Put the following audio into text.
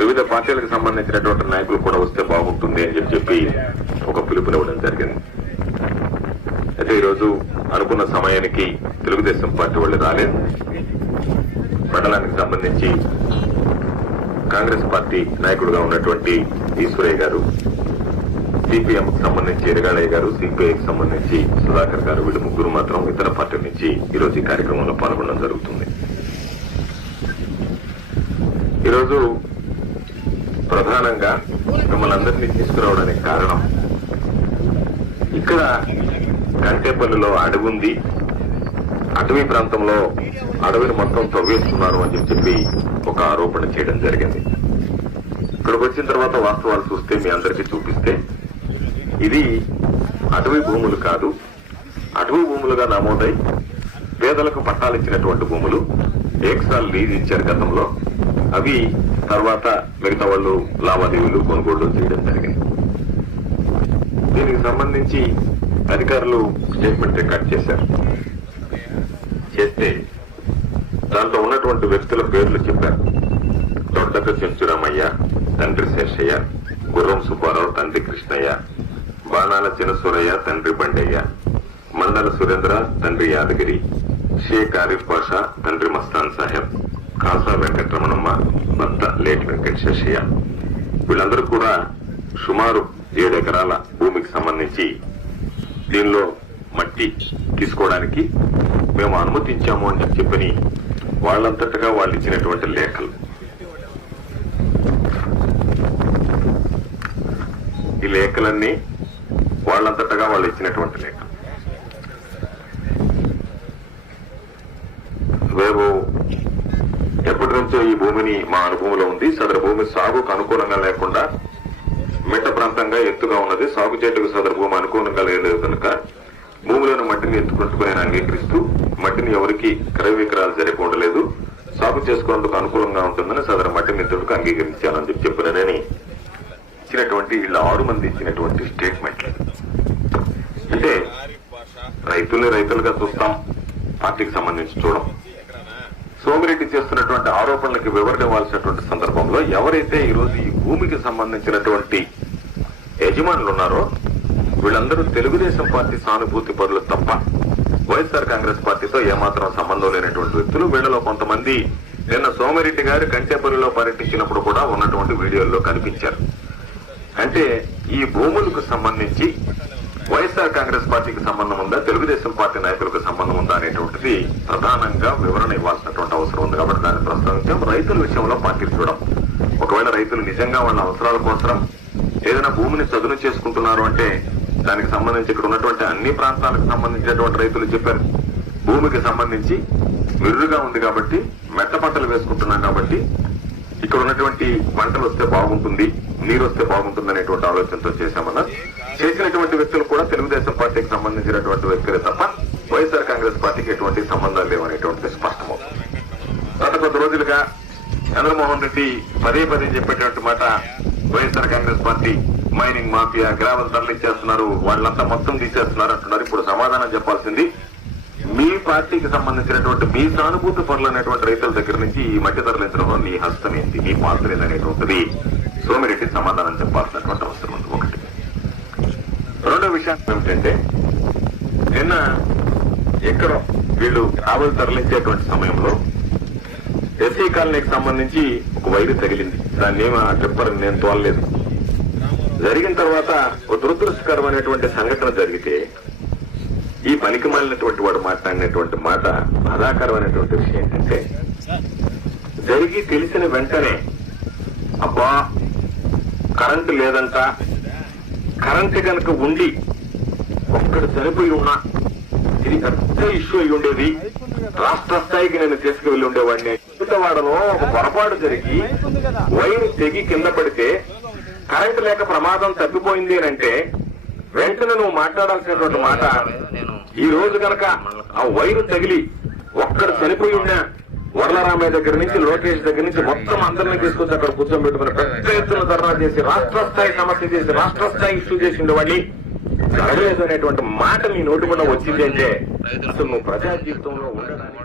వివిధ పార్టీలకు సంబంధించినటువంటి నాయకులు కూడా వస్తే బాగుంటుంది అని చెప్పి ఒక పిలుపునివ్వడం జరిగింది. అయితే ఈరోజు అనుకున్న సమయానికి తెలుగుదేశం పార్టీ వాళ్ళు రాలేదు. మండలానికి సంబంధించి కాంగ్రెస్ పార్టీ నాయకుడుగా ఉన్నటువంటి ఈశ్వరయ్య గారు సిపిఎంకు సంబంధించి ఎరగాళయ్య గారు సిపిఐకి సంబంధించి సుధాకర్ గారు వీళ్ళు ముగ్గురు మాత్రం ఇతర పార్టీల నుంచి ఈరోజు ఈ కార్యక్రమంలో పాల్గొనడం జరుగుతుంది. ఈరోజు ప్రధానంగా మిమ్మల్ని అందరినీ తీసుకురావడానికి కారణం ఇక్కడ కంటేపల్లిలో అడవుంది. ఉంది అటవీ ప్రాంతంలో అడవిని మొత్తం తవ్వేస్తున్నారు అని చెప్పి ఒక ఆరోపణ చేయడం జరిగింది. ఇక్కడికి వచ్చిన తర్వాత వాస్తవాలు చూస్తే మీ అందరికీ చూపిస్తే ఇది అటవీ భూములు కాదు. అటవీ భూములుగా నమోదై పేదలకు పట్టాలిచ్చినటువంటి భూములు. ఏక్సాల్ లీజ్ ఇచ్చారు గతంలో. అవి తర్వాత మిగతా వాళ్ళు లావాదేవీలు కొనుగోళ్ళు చేయడం జరిగింది. దీనికి సంబంధించి అధికారులు స్టేట్మెంట్ రికార్డ్ చేశారు. చేస్తే దాంట్లో ఉన్నటువంటి వ్యక్తుల పేర్లు చెప్పారు. దొడ్డక చెంచురామయ్య తండ్రి శేషయ్య గుర్రం సుబ్బారావు తండ్రి కృష్ణయ్య బాణాల చిన్నసూరయ్య తండ్రి బండయ్య మండల సురేంద్ర తండ్రి యాదగిరి షేక్ ఆరిఫ్ పాషా తండ్రి మస్తాన్ సాహెబ్. కాసా వెంకటరమణమ్మ భర్త లేట్ వెంకట శశయ్య. వీళ్ళందరూ కూడా సుమారు ఏడు ఎకరాల భూమికి సంబంధించి దీనిలో మట్టి తీసుకోవడానికి మేము అనుమతించాము అని చెప్పని వాళ్ళంతటగా వాళ్ళు ఇచ్చినటువంటి లేఖలు. ఈ లేఖలన్నీ వాళ్ళంతటగా వాళ్ళు ఇచ్చినటువంటి లేఖ మేము ఎప్పటి నుంచో ఈ భూమిని మా అనుభవంలో ఉంది. సదరు భూమి సాగుకు అనుకూలంగా లేకుండా మిట్ట ప్రాంతంగా ఎత్తుగా ఉన్నది. సాగు చెట్టుకు సదరు భూమి అనుకూలంగా లేదు కనుక భూమిలోని మట్టిని ఎత్తుకుంటుకుని అంగీకరిస్తూ మట్టిని ఎవరికి క్రయ విక్రయాలు జరగకుండలేదు సాగు చేసుకునేందుకు అనుకూలంగా ఉంటుందని సదరు మట్టిని ఎత్తుకు అంగీకరించాలని చెప్పి చెప్పినని ఇచ్చినటువంటి వీళ్ళ ఆరు మంది ఇచ్చినటువంటి స్టేట్మెంట్ అంటే రైతుల్ని రైతులుగా చూస్తాం. పార్టీకి సంబంధించి చూడం. సోమిరెడ్డి చేస్తున్నటువంటి ఆరోపణలకు వివరణ ఇవ్వాల్సినటువంటి సందర్భంలో ఎవరైతే ఈ రోజు ఈ భూమికి సంబంధించినటువంటి యజమానులు ఉన్నారో వీళ్ళందరూ తెలుగుదేశం పార్టీ సానుభూతి పరులు తప్ప వైఎస్ఆర్ కాంగ్రెస్ పార్టీతో ఏమాత్రం సంబంధం లేనటువంటి వ్యక్తులు. వీళ్ళలో కొంతమంది నిన్న సోమిరెడ్డి గారు కంటేపల్లిలో పర్యటించినప్పుడు కూడా ఉన్నటువంటి వీడియోల్లో కనిపించారు. అంటే ఈ భూములకు సంబంధించి వైఎస్ఆర్ కాంగ్రెస్ పార్టీకి సంబంధం ఉందా తెలుగుదేశం పార్టీ నాయకులకు సంబంధం ఉందా అనేటువంటిది ప్రధానంగా వివరణ ఇవ్వాల్సినటువంటి అవసరం ఉంది కాబట్టి దాన్ని ప్రస్తావించాం రైతుల విషయంలో ఒకవేళ రైతులు నిజంగా వాళ్ళ అవసరాల కోసం ఏదైనా భూమిని చదును చేసుకుంటున్నారు అంటే దానికి సంబంధించి ఇక్కడ ఉన్నటువంటి అన్ని ప్రాంతాలకు సంబంధించినటువంటి రైతులు చెప్పారు. భూమికి సంబంధించి మిర్రుగా ఉంది కాబట్టి మెట్ట పంటలు వేసుకుంటున్నాం కాబట్టి ఇక్కడ ఉన్నటువంటి పంటలు వస్తే బాగుంటుంది నీరు వస్తే బాగుంటుంది అనేటువంటి ఆలోచనతో చేశామన్నా చేసినటువంటి వ్యక్తులు కూడా తెలుగుదేశం పార్టీకి సంబంధించినటువంటి వ్యక్తులే తప్ప రెడ్డి పదే పదే చెప్పేటువంటి మాట YSR Congress party mining mafia గ్రామాలు తరలిచ్చేస్తున్నారు వాళ్ళంతా మొత్తం తీసేస్తున్నారు అంటున్నారు. ఇప్పుడు సమాధానం చెప్పాల్సింది మీ పార్టీకి సంబంధించినటువంటి మీ సానుభూతి పనులు అనేటువంటి రైతుల దగ్గర నుంచి ఈ మధ్య తరలించడంలో మీ హస్తం ఏంటి? మీ పాత్ర ఏదనేటువంటిది సోమిరెడ్డి సమాధానం చెప్పాల్సినటువంటి అవసరం ఉంది. ఒకటి. రెండో విషయం ఏమిటంటే నిన్న ఎక్కడ వీళ్ళు ఆవులు తరలించేటువంటి సమయంలో ఎస్సీ కాలనీకి సంబంధించి ఒక వైరు తగిలింది. దాన్ని ఏమో ఆ ట్రిప్పర్ నేను తోలలేదు. జరిగిన తర్వాత ఒక దురదృష్టకరమైనటువంటి సంఘటన జరిగితే ఈ పనికి మాలినటువంటి వాడు మాట్లాడినటువంటి మాట బాధాకరమైనటువంటి విషయం ఏంటంటే జరిగి తెలిసిన వెంటనే అబ్బా కరెంటు లేదంట. కరెంటు కనుక ఉండి ఒక్కడు చనిపోయి ఉన్నా ఇది పెద్ద ఇష్యూ అయి ఉండేది రాష్ట్ర స్థాయికి నేను తీసుకువెళ్ళి ఉండేవాడిని. వాడలో ఒక పొరపాటు జరిగి వైర్ తెగి కింద పడితే కరెంటు లేక ప్రమాదం తప్పిపోయింది అని అంటే వెంటనే నువ్వు మాట్లాడాల్సినటువంటి మాట ఈ రోజు కనుక ఆ వైరు తగిలి ఒక్కడు చనిపోయి ఉన్నా వరలరామయ్య దగ్గర నుంచి లోకేష్ దగ్గర నుంచి మొత్తం అందరినీ తీసుకొచ్చి అక్కడ కూర్చోబెట్టుకుని పెద్ద ఎత్తున ధర్నా చేసి రాష్ట్ర స్థాయి సమస్య చేసి రాష్ట్ర స్థాయి ఇష్యూ చేసిండే వాళ్ళు జరగలేదు అనేటువంటి మాట నీ నోటి కూడా వచ్చింది అంటే అసలు నువ్వు ప్రజా జీవితంలో ఉండడానికి